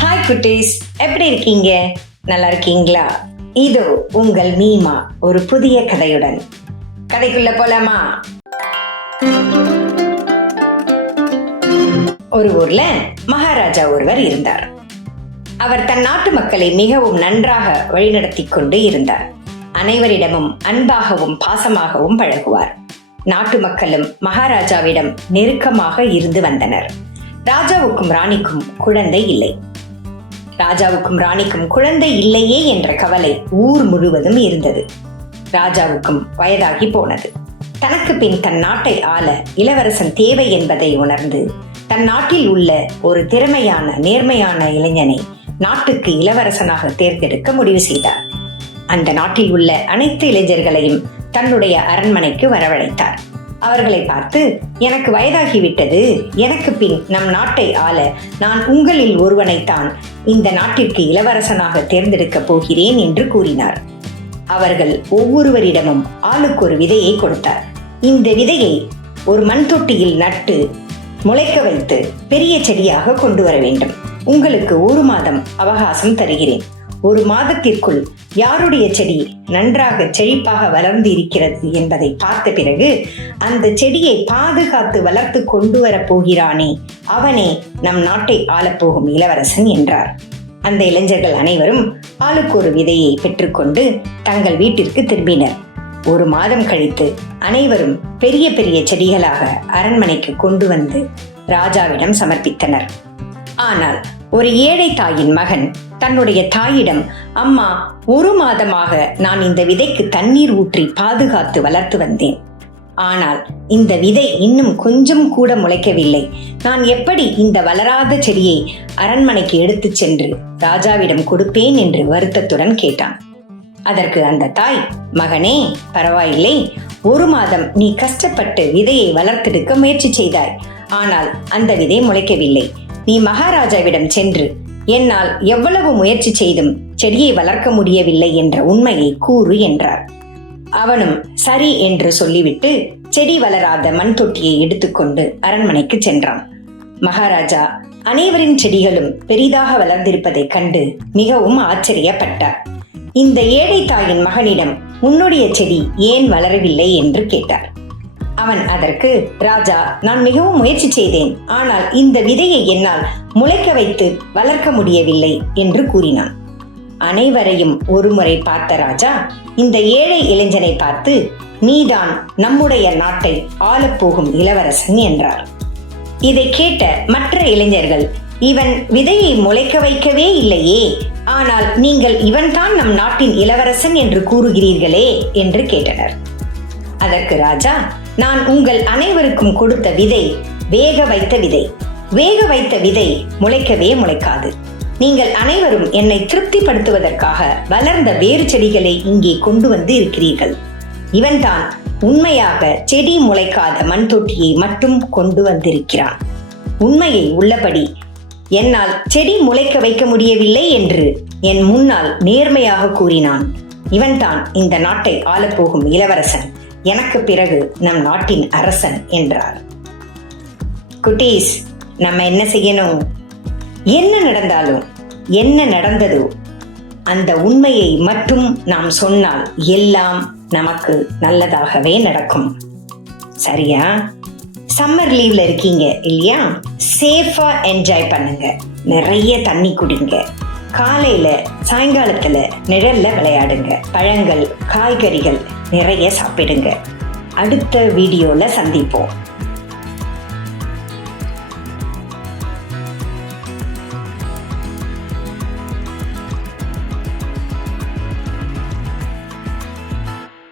Hi குட்டீஸ், எப்படி இருக்கீங்க? நல்லா இருக்கீங்களா? இதோ உங்கள் மீமா ஒரு புதிய கதையுடன். கதைக்குள்ள போலாமா? ஒரு ஊர்ல மகாராஜா ஒருவர் இருந்தார். அவர் தன் நாட்டு மக்களை மிகவும் நன்றாக வழிநடத்தி கொண்டு இருந்தார். அனைவரிடமும் அன்பாகவும் பாசமாகவும் பழகுவார். நாட்டு மக்களும் மகாராஜாவிடம் நெருக்கமாக இருந்து வந்தனர். ராஜாவுக்கும் ராணிக்கும் குழந்தை இல்லை. ராஜாவுக்கும் ராணிக்கும் குழந்தை இல்லையே என்ற கவலை ஊர் முழுவதும் இருந்தது. ராஜாவுக்கும் வயதாகி போனது. தனக்கு பின் தன் நாட்டை ஆள இளவரசன் தேவை என்பதை உணர்ந்து தன் நாட்டில் உள்ள ஒரு திறமையான நேர்மையான இளைஞனை நாட்டுக்கு இளவரசனாக தேர்ந்தெடுக்க முடிவு செய்தார். அந்த நாட்டில் உள்ள அனைத்து இளைஞர்களையும் தன்னுடைய அரண்மனைக்கு வரவழைத்தார். அவர்களை பார்த்து, எனக்கு வயதாகிவிட்டது, எனக்கு பின் நம் நாட்டை ஆள நான் உங்களில் ஒருவனைத்தான் இந்த நாட்டிற்கு இளவரசனாக தேர்ந்தெடுக்கப் போகிறேன் என்று கூறினார். அவர்கள் ஒவ்வொருவரிடமும் ஆளுக்கு ஒரு விதையை கொடுத்தார். இந்த விதையை ஒரு மண் தொட்டியில் நட்டு முளைக்க வைத்து பெரிய செடியாக கொண்டு வர வேண்டும். உங்களுக்கு 1 மாதம் அவகாசம் தருகிறேன். 1 மாதத்திற்குள் யாருடைய செடி நன்றாக செழிப்பாக வளர்ந்து இருக்கிறது என்பதை பார்த்த பிறகு அந்த செடியை பாதுகாத்து வளர்த்து கொண்டு வர போகிறானே அவனே நம் நாட்டை ஆளப்போகும் இளவரசன் என்றார். அந்த இளைஞர்கள் அனைவரும் ஆளுக்கு ஒரு விதையை பெற்றுக்கொண்டு தங்கள் வீட்டிற்கு திரும்பினர். 1 மாதம் கழித்து அனைவரும் பெரிய பெரிய செடிகளாக அரண்மனைக்கு கொண்டு வந்து ராஜாவிடம் சமர்ப்பித்தனர். ஆனால் ஒரு ஏழை தாயின் மகன் தன்னுடைய தாயிடம், அம்மா, 1 மாதமாக நான் இந்த விதைக்கு தண்ணீர் ஊற்றி பாதுகாத்து வளர்த்து வந்தேன். ஆனால் இந்த விதை இன்னும் கொஞ்சம் கூட முளைக்கவில்லை. நான் எப்படி இந்த வளராத செடியை அரண்மனைக்கு எடுத்துச் சென்று ராஜாவிடம் கொடுப்பேன் என்று வருத்தத்துடன் கேட்டான். அதற்கு அந்த தாய், மகனே, பரவாயில்லை, 1 மாதம் நீ கஷ்டப்பட்டு விதையை வளர்த்தெடுக்க முயற்சி செய்தாய். ஆனால் அந்த விதை முளைக்கவில்லை. நீ மகாராஜாவிடம் சென்று என்னால் எவ்வளவு முயற்சி செய்தும் செடியை வளர்க்க முடியவில்லை என்ற உண்மையை கூறு என்றார். அவனும் சரி என்று சொல்லிவிட்டு செடி வளராத மண் தொட்டியை எடுத்துக்கொண்டு அரண்மனைக்கு சென்றான். மகாராஜா அனைவரின் செடிகளும் பெரிதாக வளர்ந்திருப்பதை கண்டு மிகவும் ஆச்சரியப்பட்டார். இந்த ஏழை தாயின் மகனிடம் உன்னுடைய செடி ஏன் வளரவில்லை என்று கேட்டார். அவன் அதற்கு, ராஜா, நான் மிகவும் முயற்சி செய்தேன், ஆனால் இந்த விதையை என்னால் முளைக்க வைத்து வளர்க்க முடியவில்லை என்று கூறினான். அனைவரையும் ஒருமுறை பார்த்த ராஜா இந்த ஏழை இளைஞனை பார்த்து, நீதான் நம்முடைய நாட்டை ஆளப்போகும் இளவரசன் என்றார். இதை கேட்ட மற்ற இளைஞர்கள், இவன் விதையை முளைக்க வைக்கவே இல்லையே, ஆனால் நீங்கள் இவன்தான் நம் நாட்டின் இளவரசன் என்று கூறுகிறீர்களே என்று கேட்டனர். அதற்கு ராஜா, நான் உங்கள் அனைவருக்கும் கொடுத்த விதை வேக வைத்த விதை. வேக வைத்த விதை முளைக்கவே முளைக்காது. நீங்கள் அனைவரும் என்னை திருப்திப்படுத்துவதற்காக வளர்ந்த வேறு செடிகளை இங்கே கொண்டு வந்து இருக்கிறீர்கள். இவன்தான் உண்மையாக செடி முளைக்காத மண் தொட்டியை மட்டும் கொண்டு வந்திருக்கிறான். உண்மையை உள்ளபடி என்னால் செடி முளைக்க வைக்க முடியவில்லை என்று என் முன்னால் நேர்மையாக கூறினான். இவன்தான் இந்த நாட்டை ஆளப்போகும் இளவரசன், எனக்கு பிறகு நம் நாட்டின் அரசன் என்றார். குட்டீஸ், நம்ம என்ன செய்யணும்? என்ன நடந்தாலும், என்ன நடந்ததோ அந்த உண்மையை மட்டும் நாம் சொன்னால் எல்லாம் நமக்கு நல்லதாகவே நடக்கும். சரியா? சம்மர் லீவ்ல இருக்கீங்க இல்லையா? சேஃபா என்ஜாய் பண்ணுங்க. நிறைய தண்ணி குடிங்க. காலையில சாயங்காலத்துல நிழல்ல விளையாடுங்க. பழங்கள், காய்கறிகள் நிறைய சாப்பிடுங்க. அடுத்த வீடியோல சந்திப்போம்.